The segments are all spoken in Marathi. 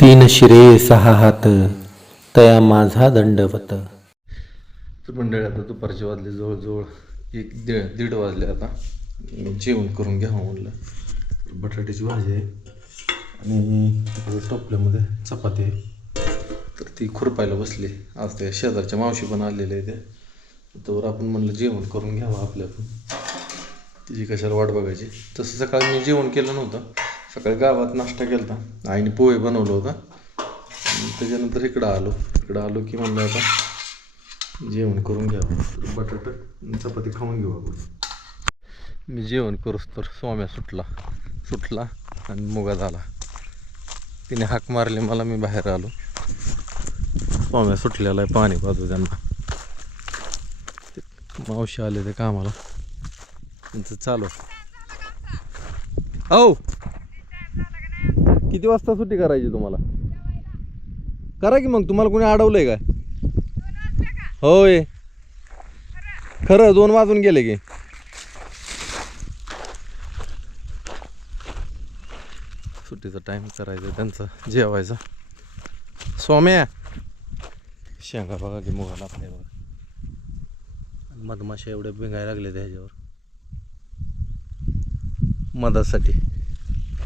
तीन शिरे सहा हात तया माझा दंडवत. तर मंडळी आता दुपारचे वाजले जवळजवळ एक दीड दीड वाजले आता. जेवण करून घ्यावं हो म्हणलं. बटाट्याची भाजी आहे आणि टोपल्यामध्ये चपाती आहे. तर ती खुरपायला बसली. आज त्या शेजारच्या मावशी पण आलेल्या आहे त्या. तर आपण म्हणलं जेवण करून घ्यावं आपल्या पण तिची कशाला वाट बघायची. तसं सकाळी मी जेवण केलं नव्हतं. सकाळी गावात नाश्ता केला होता आईने पोहे बनवलं होतं. त्याच्यानंतर इकडं आलो. इकडं आलो की म्हणलं आता जेवण करून घ्यावं. बटाट चपाती खाऊन घेऊ आपण. मी जेवण करूच तर स्वाम्या सुटला. सुटला आणि मुगा झाला. तिने हाक मारली मला मी बाहेर आलो. स्वाम्या सुटलेला आहे पाणी पाजू त्यांना. ते मावशी आले ते कामाला. त्यांचं चालू औ! किती वाजता सुट्टी करायची तुम्हाला? करा की मग तुम्हाला कोणी अडवलंय काय होय. खरं दोन वाजून गेले की. सुट्टीचा टाइम करायचा त्यांचा जेवायचा. सोम्या शेंगा बघा की मुगाला आपल्या बघा. मधमाशा एवढ्या भिंगायला लागले ह्याच्यावर. मधासाठी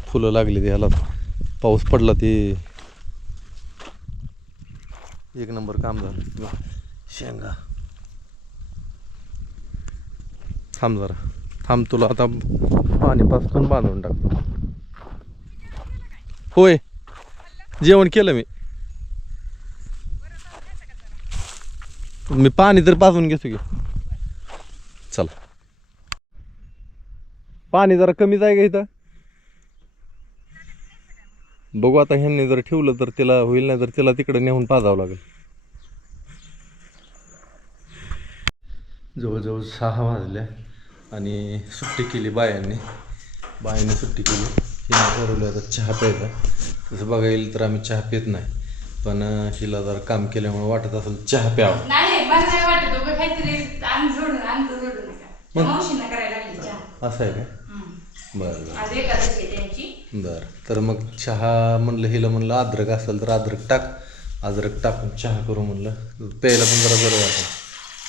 फुलं लागली ह्याला पाऊस पडला ते. एक नंबर काम झालं शेंगा. थांब जरा. थांब तुला आता पाणी पासून बांधून टाकतो. होय. जेवण केलं मी. मी पाणी तर पाजून घेतो की. चल. पाणी जरा कमीच आहे का इथं? बघू आता ह्यांनी जर ठेवलं तर तिला होईल नाही तर तिला तिकडे नेऊन पाजावं लागेल. जवळजवळ सहा वाजल्या आणि सुट्टी केली बायांनी. बायांनी सुट्टी केली. हिला ठरवलं आता चहा प्यायचा. तसं बघायला तर आम्ही चहा पित नाही. पण हिला जर काम केल्यामुळे वाटत असेल चहा प्यावा. असं आहे का. बरं बरं. बरं. तर मग चहा म्हणलं हिला म्हणलं अद्रक असेल तर अद्रक टाक. अद्रक टाकून चहा करू म्हणलं. प्यायला पण जरा बरं वाटेल.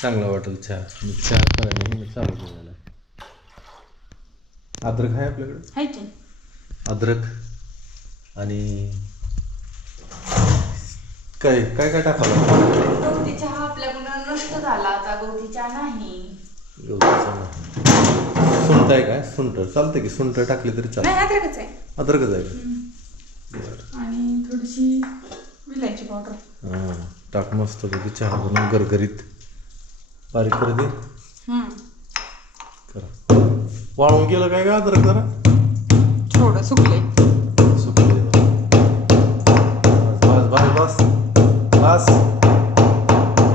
चांगलं वाटेल चहा. मग चहा करायला हिने चालू अद्रक आहे आपल्याकडे? अद्रक. आणि काय काय काय टाकावं गवती चहा आपल्याकडून नष्ट झाला आता गवती चहा नाही. गवतीचं सुंठ आहे काय? सुंठ चालतं की सुंठ टाकली तरी चालतं नाही अद्रकच आहे. अद्रकच आहे का? बरं. आणि थोडीशी विलायची पावडर हां टाक मस्त पैकी चहा बनवून गरगरीत बारीक कर दे. करा. वाळून गेलं काय का अद्रक जरा? थोडं सुकले सुकले बस बस बस बस.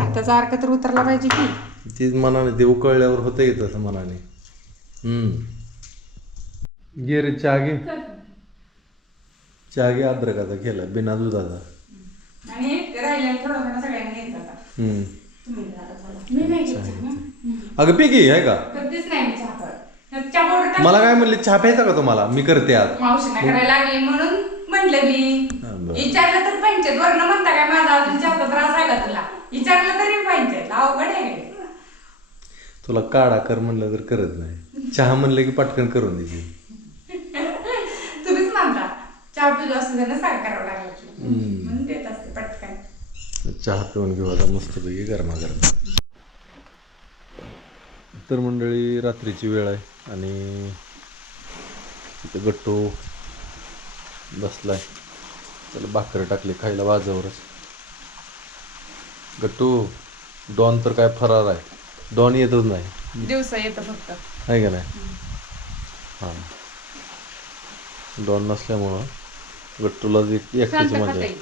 आता सारखं तर उतरला पाहिजे की. ती मनाने ते उकळल्यावर होतं येत तसं मनाने. घे रे चहा घे चहा घे अद्रकाचा केला बिना दुधाचा. आणि राहिलेलं थोडं थोडं सगळ्यांना घ्यायचं आता हम्म. तुम्ही जरा थोडं. मी नाही घेत चहा. हम्म. अगं पी घे आहे का? कधीच नाही मी चहा करत. चहा पावडर टाक- मला काय म्हणले चहा प्यायचा का तुम्हाला? मी करते आज. मावशीने करायला लागली म्हणून म्हणलं मी. हा, बरं. विचारलं तर पंचायत वरनं म्हणता काय माझा अजून त्रास आहे का तुला? विचारलं तरी पंचायत अवघड आहे. तुला काढा कर म्हणलं तर करत नाही. चहा म्हणलं की पटकन करून द्यायची तुम्हीच म्हणता चहा पिलो असं त्यांना सांग करावं लागलं की. म्हणून देत असते पटकन. चहा पिऊन घेऊ आता मस्तपैकी गरमागरम. तर मंडळी रात्रीची वेळ आहे आणि तिथे गट्टू बसलाय. त्याला भाकर टाकली खायला बाजावरच गट्टू डॉन तर काय फरार आहे. डॉन येतच नाही. दिवसा येतं फक्त. आहे का नाही? हां. डॉन नसल्यामुळं गट्टूला शांत मजा आहे.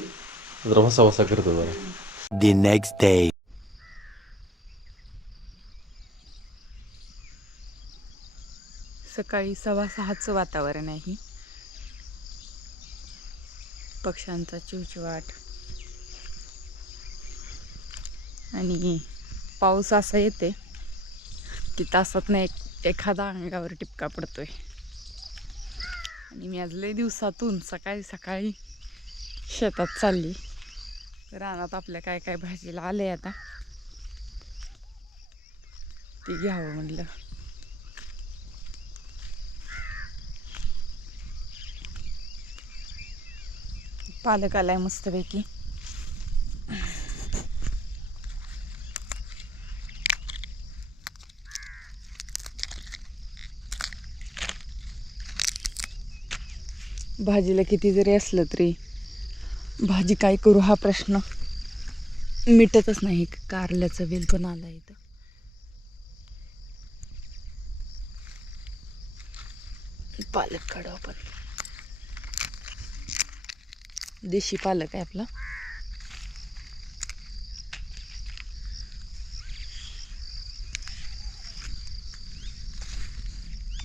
जरा वसा वसा करतो जरा. The next day. सकाळी सव्वा सहाचं वातावरण आहे. पक्ष्यांचा चिवचिवाट. आणि पाऊस असा येते की तासात एक एखादा अंगावर टिपका पडतोय. आणि मी आज लय दिवसातून सकाळी सकाळी शेतात चालली. रानात आपल्या काय काय भाजीला आले आता. ती घ्यावं म्हणलं. पालक आलाय मस्तपैकी. भाजीला किती जरी असलं तरी भाजी काय करू हा प्रश्न. मिटतच नाही कारल्याचं वेल पण आला इथं. पालक काढू आपण. देशी पालक आहे आपला.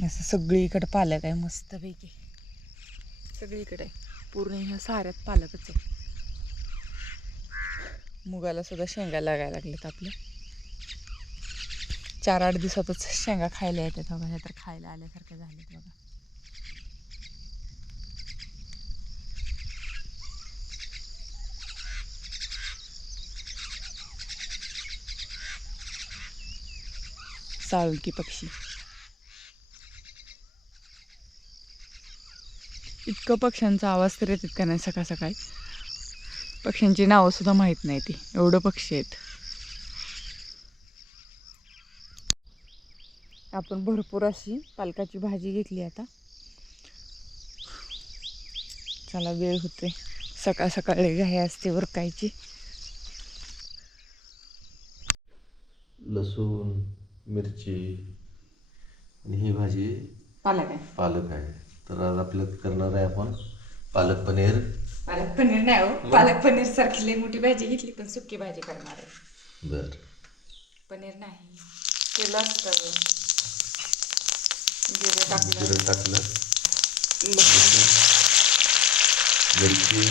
असं सगळीकडे पालक आहे मस्तपैकी. सगळीकडे. पूर्ण ह्या साऱ्यात पालकच आहे. मुगाला सुद्धा शेंगा लागायला लागल्यात आपल्या. चार आठ दिवसातच शेंगा खायला येतात बघा हे तर खायला आल्यासारखं झालेत बघा. साळुंकी पक्षी. इतकं पक्ष्यांचा आवाज तर येतात का नाही सकाळ सकाळी? पक्ष्यांची नावं सुद्धा माहीत नाही ती. एवढं पक्षी आहेत. आपण भरपूर अशी पालकाची भाजी घेतली आता. चला वेळ होते सकाळ सकाळी घाई असते वरकायची लसूण मिरची आणि ही भाजी पालक आहे. पालक आहे. तर आज आपल्यात करणार आहे आपण पालक पनीर. पालक पनीर नाही हो पालक पनीर सारखी लई मोठी भाजी घेतली पण सुकी भाजी करणार आहे. बर. पनीर नाही केलं असतं जिरे टाकलं. जिरं टाकलं. लसूण. मिरची.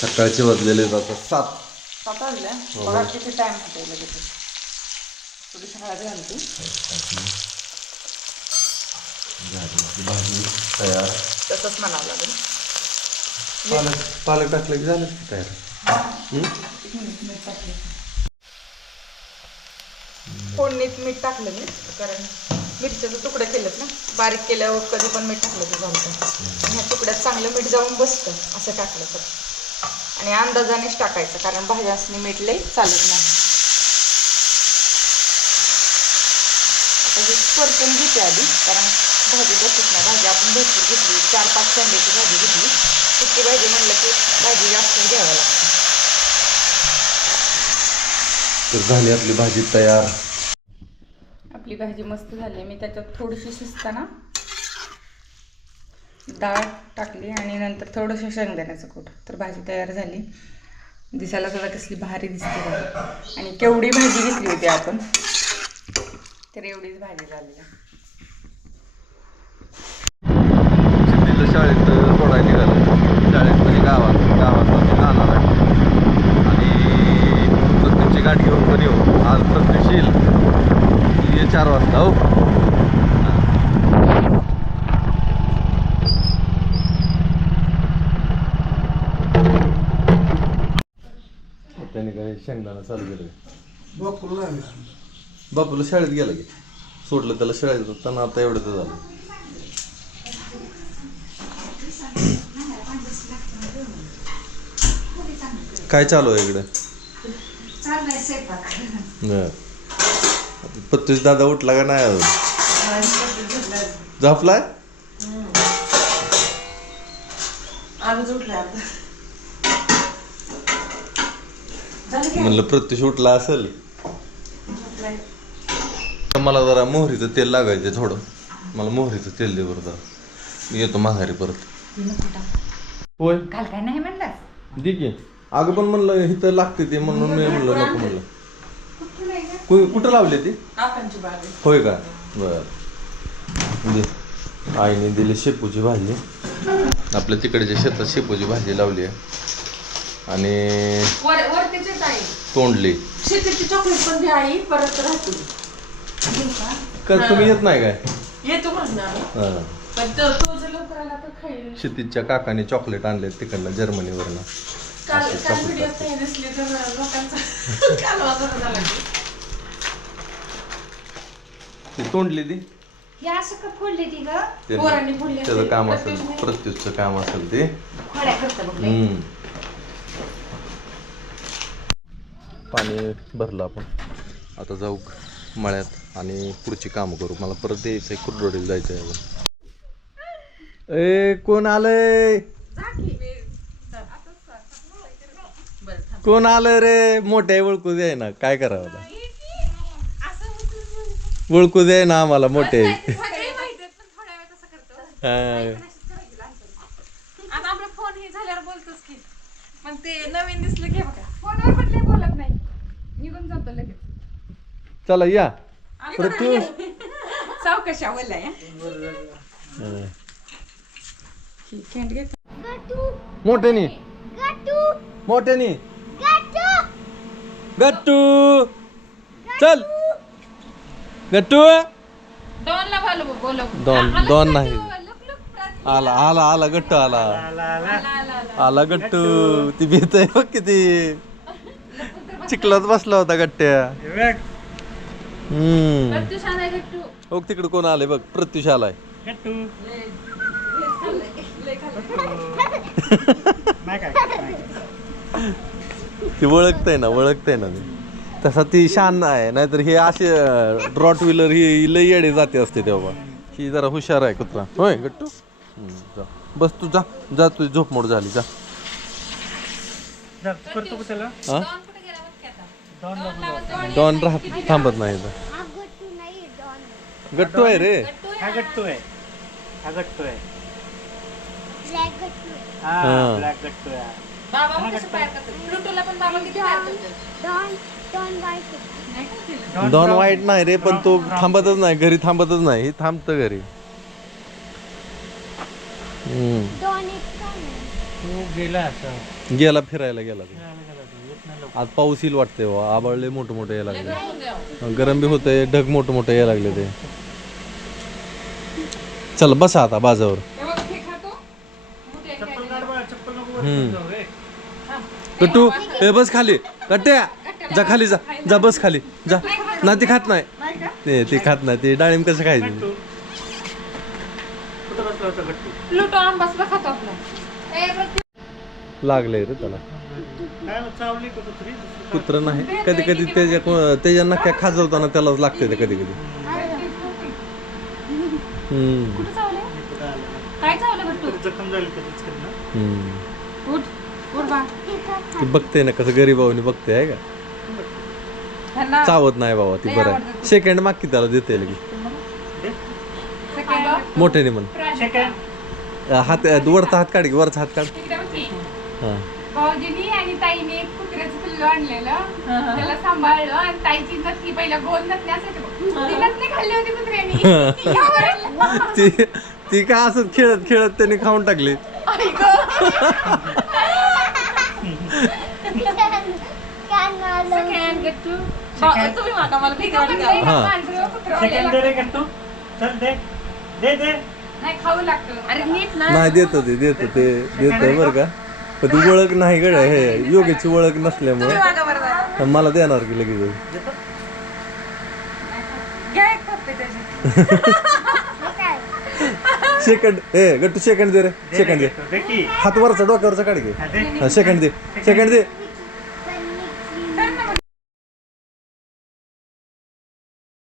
सकाळचे वाजलेले जातात सात सात वाजल्या बघा किती टाइम होतो लगेच. थोडीशी हळद घालते. भाजी तयार. तसंच म्हणावं लागेल. पालक पालक टाकलं की झालं की तयार? हं? फोडणीत मीठ टाकलं. मी कारण मिरच्याचं तुकडं केलं ना. बारीक केल्यावर कधी पण मीठ टाकलं तर आणि ह्या तुकड्यात चांगलं मीठ जाऊन बसतं असं टाकलं तर. आणि अंदाजानेच टाकायचं कारण भाज्यासनी मीठ लई चालत नाही. आता हे परतून घेते आधी कारण भाजी बसत नाही. भाजी आपण भरपूर घेतली चार पाच कांद्याची भाजी घेतली. सुकी भाजी म्हणलं की भाजी जास्त घ्यावं लागतं. तर झाली आपली भाजी तयार. आपली भाजी मस्त झाली. मी त्याच्यात थोडीशी शिजताना डाळ टाकली आणि नंतर थोडंसं शेंगदाण्याचं कूट. तर भाजी तयार झाली. दिसायला सुद्धा कसली भारी दिसते भाजी आणि केवढी भाजी घेतली होती आपण. तर एवढीच भाजी झाली. शाळेत सोडायला निघालं. शाळेत म्हणजे गावात गावात म्हणजे जाणार आहे आणि प्रत्येकची गाडी घेऊन पण येऊ. आज प्रत्येक येईल चार वाजता हो. त्याने काय शेंगदाणा चालू केलं बापूला शाळेत गेला की. सोडलं त्याला शाळेत होताना आता एवढं तर झालं. काय चालू आहे इकडं. पत्तूस दादा उठला का नाही अजून? झोपलाय आजच उठलाय आता झालं काय? म्हणलं प्रत्युष उठला असेल. तर मला जरा मोहरीचं तेल लागायचं थोडं. मला मोहरीचं तेल दे बरं जरा. मी येतो माघारी परत. होय. काल काय नाही म्हणलं दे की. अगं पण म्हणलं इथं लागते ते म्हणून मी म्हणलं नको म्हणलं. कु- कुठं लावले ती? काकांची बाग आहे. होय का? बर. आईने दिली शेपूची भाजी. आपल्या तिकडच्या शेतात शेपूची भाजी लावली आहे. आणि वर आहे तोंडली. शेतीची चॉकलेट पण घ्या आई परत राहतील. घेऊ का? का तुम्ही येत नाही काय? येतो म्हणणार. हां. पण तो तो जर लवकर आला तर खाईल. क्षितिजच्या काकाने चॉकलेट आणले तिकडनं जर्मनीवरनं. काल असं काल chocolate व्हिडिओ असतं. नाही दिसले तर लोकांचा कालवा जरा झाला ती तोंडली ती? असं का फोडली ती ग? ते- पोरांनी फोडली त्याचं. काम असेल. प्रत्युषचं काम असेल ते. खोड्या करतं बघ लय. हम्म. पाणी भरलं आपण. आता जाऊ मळ्यात आणि पुढची कामं करू. मला परत यायचंय कुरडोडीला जायचंय अजून. ए कोण आलंय? कोण आलं रे? मोठ्या ओळखू दे ना काय करावं ओळखू दे ना आम्हाला मोठे हा. आता आपला फोन हे झाल्यावर बोलतोच की. पण ते नवीन दिसलं घे बघा. फोनवर निघून जातो लगेच. चला या. प्रत्युष सावकाश आवडला या. हा. खेंड घेत. मोठ्यानी. मोठ्यानी. गट्टू. चल. गट्टू. डॉनला बोलव बोलव. दोन दोन नाही. आला आला आला गट्टू आला. आला गट्टू. ती भीत आहे बघ किती. चिखलात बसला होता गट्ट्या. हम्म. तिकडे कोण आले बघ प्रत्युष आलाय ती ओळखतंय ना ओळखतंय ना ती. तसा ती शान आहे नाहीतर हे असे ड्रॉट व्हीलर ही लई येडे जाते असते तेव्हा. ही जरा हुशार आहे कुत्रा. होय गट्टू? जा. बस तू जा जा तुझी झोप मोड झाली जा. हा? डॉन राहत थांबत नाही इथं. गट्टू आहे रे. हा गट्टू आहे. हा गट्टू आहे. हा. हा. ब्लॅक गट्टू आहे. बाबा मग कसं पायर करतात? प्लुटोला पण बाबा किती पायर करतात? डॉन वाईट नाही रे पण तो थांबतच नाही घरी थांबतच नाही. हे थांबतं घरी. हम्म. तू गेला असं. गेला फिरायला गेला तो. आज पाऊस येईल वाटतंय बा आबाळले मोठं मोठं यायला लागले. गरम बी होतंय ढग मोठं मोठं यायला लागले ते. चल बसा आता बाजावर. कट्टू ए बस खाली. कट्ट्या जा खाली जा. जा बस खाली. जा. ना ती खात नाही. ते ती खात नाही. ते डाळिंब कसं खायचं? होता लागलंय रे त्याला. कुत्री नाही. कधी कधी त्याच्या त्याच्या नक्या खाजवताना त्यालाच लागते ते कधी कधी. बघते ना कसं गरीबावनी बघते आहे का? चावत नाही बाबा ती बरं. आहे सेकंड माग की त्याला देते लगी मोठ्याने म्हण. हात वरचा हात काढ की वरचा हात काढ. हा. भाऊजीनी आणि ताईने एक कुत्र्याचं पिल्लू आणलेलं. त्याला सांभाळलं आणि ताईची नथी पहिला गोल नथी असायची बघ. ती नथनी खाल्ली होती कुत्र्यानी. यावर ती ती का असंच खेळत खेळत त्यांनी खाऊन टाकली? second गट्टू बा- तुम्ही मागा मला भीती वाटते हा. पांढरं कुत्रं सेकंड दे रे गट्टू चल दे. दे दे. नाही खाऊ लागतं. अरे नीट ना. नाही देत ते देत ते. देत बरं का. पण ती ओळख नाही गड हे योग्याची ओळख नसल्यामुळे. मला देणार की लगेच. सेकंड ए गट्टू सेकंड दे रे सेकंड दे. हात वरचा डोक्यावरचा काढ घे दे सेकंड दे सेकंड दे.